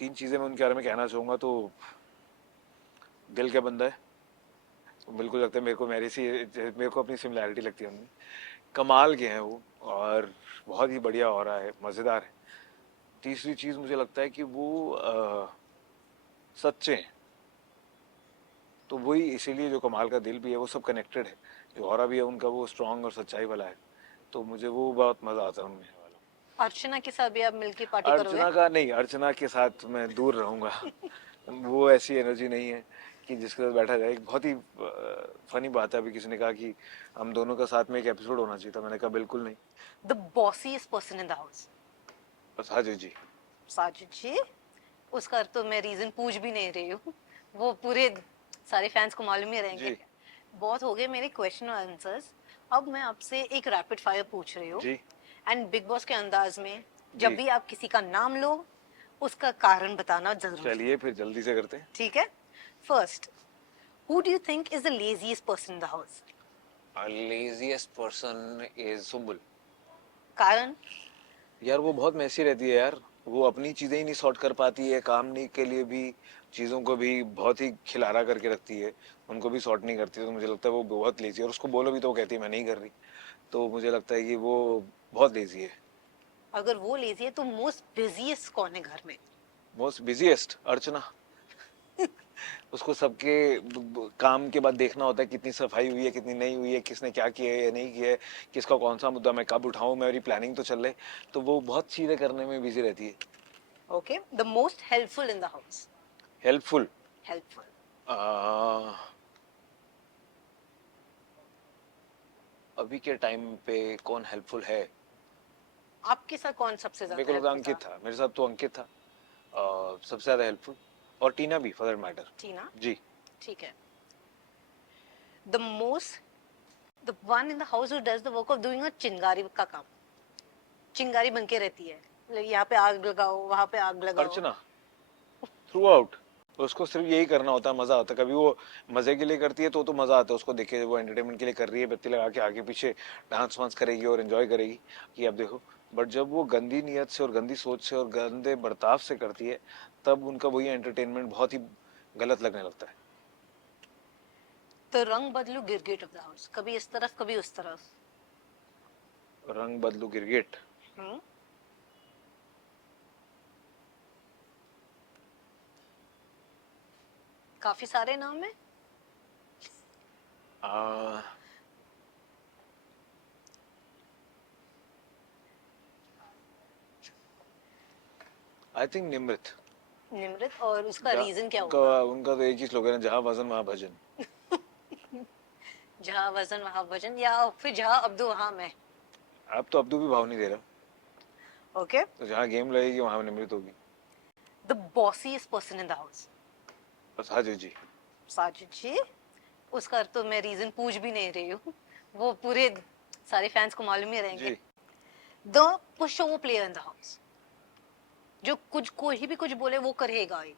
तीन चीज़ें मैं उनके बारे में कहना चाहूँगा तो दिल का बंदा है, बिल्कुल लगता है मेरे को मेरे को अपनी सिमिलैरिटी लगती है उनमें। कमाल के हैं वो, और बहुत ही बढ़िया हो रहा है, मज़ेदार है। तीसरी चीज़ मुझे लगता है कि वो सच्चे हैं, तो वही इसीलिए जो कमाल का दिल भी है वो सब कनेक्टेड है। जो और भी है उनका वो स्ट्रांग और सच्चाई वाला है, तो मुझे वो बहुत मज़ा आता है उनमें वाला। अर्चना के साथ भी आप मिलके पार्टी करोगे? अर्चना का नहीं, अर्चना के साथ मैं दूर रहूंगा। वो ऐसी एनर्जी नहीं है कि जिसके साथ बैठा जाए। एक बहुत ही फनी बात है, अभी किसी ने कहा कि हम दोनों का साथ में एक एपिसोड होना चाहिए था, मैंने कहा बिल्कुल नहीं। The bossiest person in the house. बस हाँ जी। साजिद जी, उसका तो मैं रीजन पूछ भी नहीं रही हूँ, वो पूरे सारे फैंस को मालूम ही रहेंगे। जी बहुत हो गए मेरे क्वेश्चन और आंसर्स। अब मैं आपसे एक रैपिड फायर पूछ रही हूँ, जी एंड बिग बॉस के अंदाज में जब जी। भी आप किसी का नाम लो उसका कारण बताना जरूरी है। चलिए फिर जल्दी से करते हैं। ठीक है? First, who do you think is the laziest person in the house? Laziest person is Sumbul. कारण? यार वो बहुत मैसी रहती है यार, वो अपनी चीजें ही नहीं सॉर्ट कर पाती है, काम नहीं के लिए भी चीजों को भी बहुत ही खिलारा करके रखती है, उनको भी सॉर्ट नहीं करती। तो मुझे लगता है वो बहुत लेजी है, और उसको बोलो भी तो वो कहती है मैं नहीं कर रही। तो मुझे लगता है कि वो बहुत लेजी है। अगर वो लेजी है तो मोस्ट बिजिएस्ट कौन है घर में? मोस्ट बिजीएस्ट अर्चना। उसको सबके काम के बाद देखना होता है कितनी सफाई हुई है, कितनी नहीं हुई है, किसने क्या किया है या नहीं किया है, किसका कौन सा मुद्दा मैं कब उठाऊं, मेरी प्लानिंग तो चल रही। तो वो बहुत चीजें करने में बिजी रहती है। Okay, the most helpful in the house? Helpful? Helpful. अभी के टाइम पे कौन हेल्पफुल है? आपके साथ कौन सबसे मेरे ज्यादा को लगता है हेल्पफुल अंकित था? था, मेरे साथ तो अंकित था सबसे ज्यादा हेल्पफुल। और टीना भी फॉर दैट मैटर। टीना? जी। ठीक है। The most, the one in the house who does the work of doing a चिंगारी का काम, चिंगारी बन के रहती है, यहाँ पे आग लगाओ वहां पे आग लगाओ। अर्चना थ्रू आउट, उसको सिर्फ यही करना होता है, मजा आता है। कभी वो मजे के लिए करती है तो मजा आता है उसको देखे, वो एंटरटेनमेंट के लिए कर रही है, बत्ती लगा के आगे पीछे डांस वांस करेगी और एंजॉय करेगी कि अब देखो। बट जब वो गंदी नीयत से और गंदी सोच से और गंदे बर्ताव से करती है, तब उनका वही एंटरटेनमेंट बहुत ही गलत लगने लगता है। तो रंग बदलू गिरगिट ऑफ द हाउस, कभी इस तरफ कभी उस तरफ। रंग बदलू गिरगिट? हम्म। काफी सारे नाम है। I think Nimrit. निमृत, और उसका रीजन क्या उनका होगा? उनका तो एक ही स्लोगन है, जहाँ वजन वहाँ भजन। जहाँ वजन वहां भजन, या फिर जहाँ अब्दू वहां मैं। अब तो अब्दू भी भाव नहीं दे रहा, ओके। तो जहाँ गेम लगेगी वहां निमृत होगी। The bossiest person in the house? बस हाँ जी। साजिद जी, उसका तो मैं रीजन पूछ भी नहीं रही हूँ, वो पूरे सारे फैंस को मालूम ही रहेंगे। जी। The pushover player in the house, जो कुछ कोई भी कुछ बोले वो करेगा ही।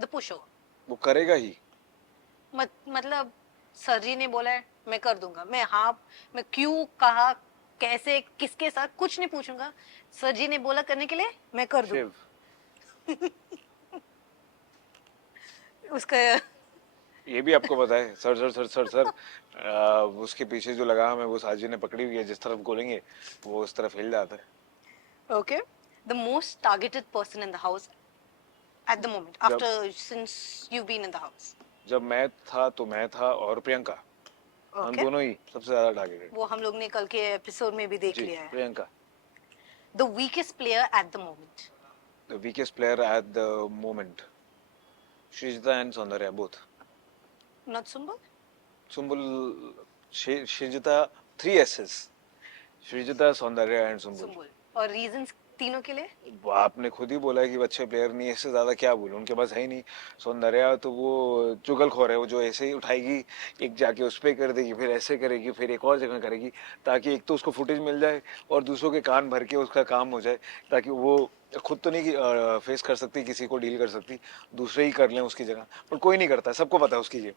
द पुशओवर, वो करेगा ही। मतलब सर जी ने बोला है मैं कर दूंगा, मैं हाँ, मैं क्यों कहा, कैसे, किसके साथ, कुछ नहीं पूछूंगा, सर जी ने बोला करने के लिए मैं कर दूंगा। शिव। उसका ये भी आपको पता है, sir sir sir sir sir उसके पीछे जो लगाम है वो साजिद ने पकड़ी हुई है, जिस तरफ बोलेंगे वो उस तरफ हिल जाता है। Okay, the most targeted person in the house at the moment, जब after since you been in the house. जब मैं था तो मैं था, और प्रियंका, हम ओके, दोनों ही सबसे ज्यादा टारगेटेड। वो हम लोग ने कल के एपिसोड में भी देख जी, लिया है। Priyanka. The weakest player at the moment? The weakest player at the moment, Shrijita and Soundarya both. Not Sumbul? Sumbul, Shrijita, three aces, Shrijita, Soundarya and Sumbul. Sumbul, और रीजंस तीनों के लिए? आपने खुद ही बोला है कि वो अच्छे प्लेयर नहीं है, इससे ज्यादा क्या बोलूं, उनके पास है ही नहीं। सौंदर्या तो वो चुगलखोर है, वो जो ऐसे ही उठाएगी, एक जाके उस पे कर देगी, फिर ऐसे करेगी, फिर एक और जगह करेगी, ताकि एक तो उसको फुटेज मिल जाए और दूसरों के कान भर के उसका काम हो जाए, ताकि वो खुद तो नहीं फेस कर सकती, किसी को डील कर सकती, दूसरे ही कर लें उसकी जगह। पर कोई नहीं करता, सबको पता है उसकी ये।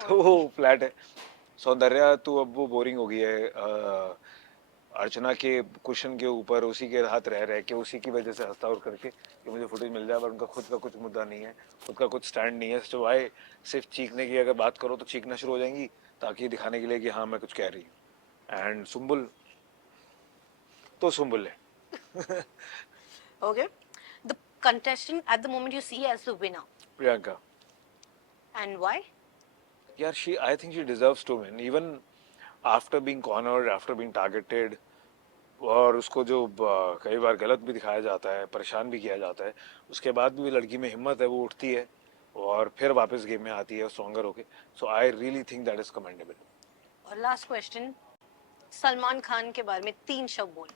तो वो फ्लैट है। सौंदर्या तो अब वो बोरिंग हो गई है, अर्चना के कुशन के ऊपर उसी के हाथ रह रह के उसी की वजह से हंसता और करके कि मुझे फुटेज मिल जाए, पर उनका खुद का कुछ मुद्दा नहीं है, खुद का कुछ स्टैंड नहीं है। तो आए सिर्फ चीखने की अगर बात करो तो चीखना शुरू हो जाएंगी ताकि दिखाने के लिए कि हाँ मैं कुछ कह रही हूँ। एंड सुम्बुल तो सुम्बुल है। Okay. The contestant at the moment you see as the winner. Priyanka, And why? यार she I think she deserves to win even after being cornered, after being targeted, और उसको जो कई बार गलत भी दिखाया जाता है, परेशान भी किया जाता है, उसके बाद भी वो लड़की में हिम्मत है, वो उठती है और फिर वापस गेम में आती है स्ट्रॉन्गर होके। So I really think that is commendable. और लास्ट क्वेश्चन, सलमान खान के बारे में 3 शब्द बोल,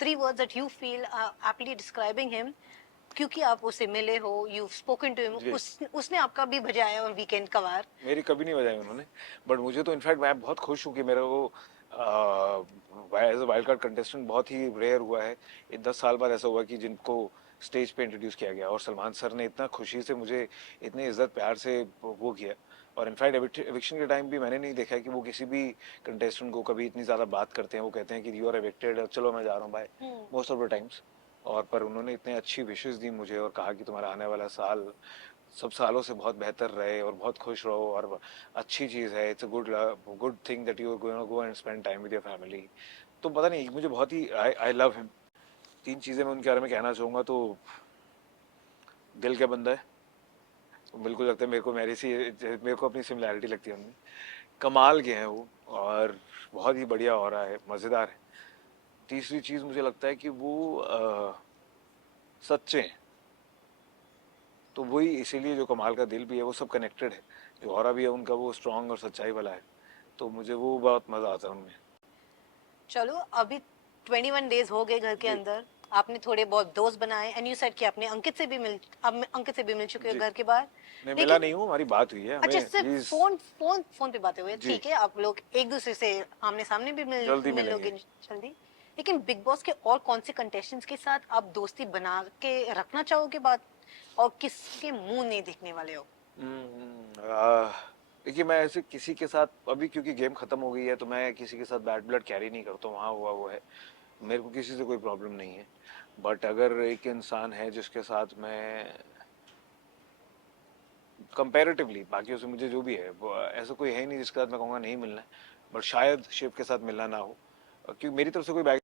3 words that you feel are aptly describing him, क्योंकि आप उससे मिले हो, you've spoken to him, जी। उसने आपका भी बजाया और वीकेंड का वार। मेरी कभी नहीं बजाई उन्होंने, बट मुझे तो इनफैक्ट मैं बहुत खुश हूँ कि मेरा वो as a wild card contestant बहुत ही रेयर हुआ है। ये 10 साल बाद ऐसा हुआ कि जिनको स्टेज पे इंट्रोड्यूस किया गया और सलमान सर ने इतना खुशी से मुझे इतनी इज्जत प्यार से वो किया। और इनफैक्ट एविक्शन के टाइम भी मैंने नहीं देखा कि वो किसी भी कंटेस्टेंट को कभी इतनी ज़्यादा बात करते हैं। वो कहते हैं कि यू आर एविक्टेड, चलो मैं जा रहा हूँ bye, most of the times. और पर उन्होंने इतने अच्छी विशेस दी मुझे और कहा कि तुम्हारा आने वाला साल सब सालों से बहुत बेहतर रहे और बहुत खुश रहो और अच्छी चीज़ है, it's a good thing that you are going to go and spend time with your family. तो पता नहीं मुझे बहुत ही आई लव हिम। 3 चीज़ें मैं उनके बारे में कहना चाहूँगा तो दिल का बंदा है, बिल्कुल लगता है मेरे को मेरे को अपनी सिमिलैरिटी लगती है उनमें। कमाल के हैं वो और बहुत ही बढ़िया हो रहा है, मज़ेदार है। तीसरी चीज़ मुझे लगता है कि वो सच्चे हैं, तो वही इसीलिए जो कमाल का दिल भी है वो सब कनेक्टेड है। जो और भी है उनका वो स्ट्रांग और सच्चाई वाला है, तो मुझे वो बहुत मज़ा आता है उनमें। चलो, अभी 21 डेज हो गए घर के जी अंदर, आपने थोड़े बहुत दोस्त बनाए, एंड यू सेड कि आपने अंकित से भी मिल चुके हो जी, घर के बाहर। नहीं मिला लेकिन नहीं हूँ, हमारी बात हुई है, अच्छा, हमें सिर्फ प्लीज फोन पे बातें हुई, जी ठीक है, आप लोग एक दूसरे से आमने सामने भी जल्दी मिलोगे मिलेंगे। जल्दी। लेकिन बिग बॉस के और कौन से कंटेस्टेंट्स के साथ आप दोस्ती बना के रखना चाहोगे बात, और किसके मुंह नहीं दिखने वाले हो? देखिए मैं ऐसे किसी के साथ अभी, क्योंकि गेम खत्म हो गई है तो मैं किसी के साथ बैड ब्लड कैरी नहीं करता हूँ, वहाँ हुआ वो है, मेरे को किसी से कोई प्रॉब्लम नहीं है। बट अगर एक इंसान है जिसके साथ मैं कंपैरेटिवली बाकियों से मुझे जो भी है वो ऐसा कोई है ही नहीं जिसके साथ मैं कहूँगा नहीं मिलना है, बट शायद शिव के साथ मिलना ना हो, क्योंकि मेरी तरफ से कोई बैक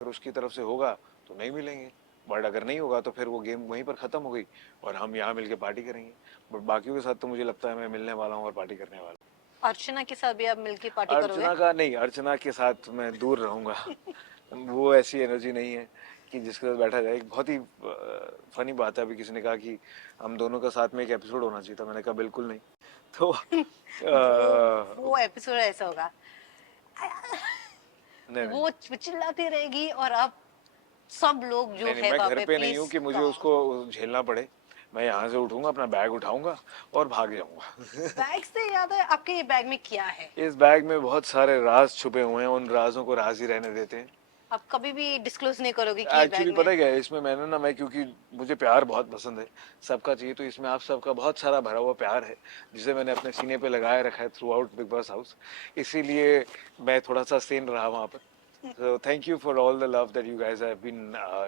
अगर उसकी तरफ से होगा तो नहीं मिलेंगे, बट अगर नहीं होगा तो फिर वो गेम वहीं पर ख़त्म हो गई और हम यहाँ मिलके पार्टी करेंगे। बट बाकियों के साथ तो मुझे लगता है मैं मिलने वाला हूँ और पार्टी करने वाला अर्चना के साथ भी आप मिलके पार्टी हूँ। करोगे? अर्चना का नहीं, अर्चना के साथ मैं दूर रहूँगा। वो ऐसी एनर्जी नहीं है कि जिसके साथ बैठा जाए। एक बहुत ही फनी बात है, अभी किसी ने कहा कि हम दोनों का साथ में एक एपिसोड होना चाहिए था, मैंने कहा बिल्कुल नहीं। तो वो एपिसोड ऐसा होगा, नहीं नहीं वो चिल्लाती रहेगी और आप सब लोग जो नहीं नहीं, है मैं वहाँ घर पे पे नहीं प्लीज हूँ कि मुझे काम। उसको झेलना पड़े। मैं यहाँ से उठूंगा, अपना बैग उठाऊंगा और भाग जाऊंगा। बैग से याद है, आपके ये बैग में क्या है? इस बैग में बहुत सारे राज छुपे हुए हैं, उन राजों को राज ही रहने देते हैं। आप कभी भी डिस्क्लोज नहीं करोगे कि ये एक्चुअली बैग में पता है क्या है इसमें, मैंने ना मैं क्योंकि मुझे प्यार बहुत पसंद है, सबका चाहिए, तो इसमें आप सबका बहुत सारा भरा हुआ प्यार है जिसे मैंने अपने सीने पे लगाए रखा है through out big boss house. इसीलिए मैं थोड़ा सा सेन रहा वहाँ पर। So thank you for all the love that you guys have been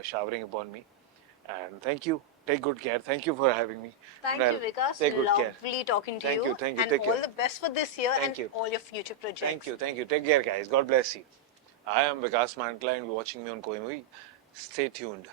showering upon me, and thank you. Take good care. Thank you for having me. Thank you, Well, Vikas. take good care. Lovely talking to Thank you, you. Thank you. and Take all care. the best for this year and Thank you. all your future Thank projects. you. Thank you. Take care, guys. God bless you. I am Vikas Mantla, and you're watching me on Koi Movie. Stay tuned.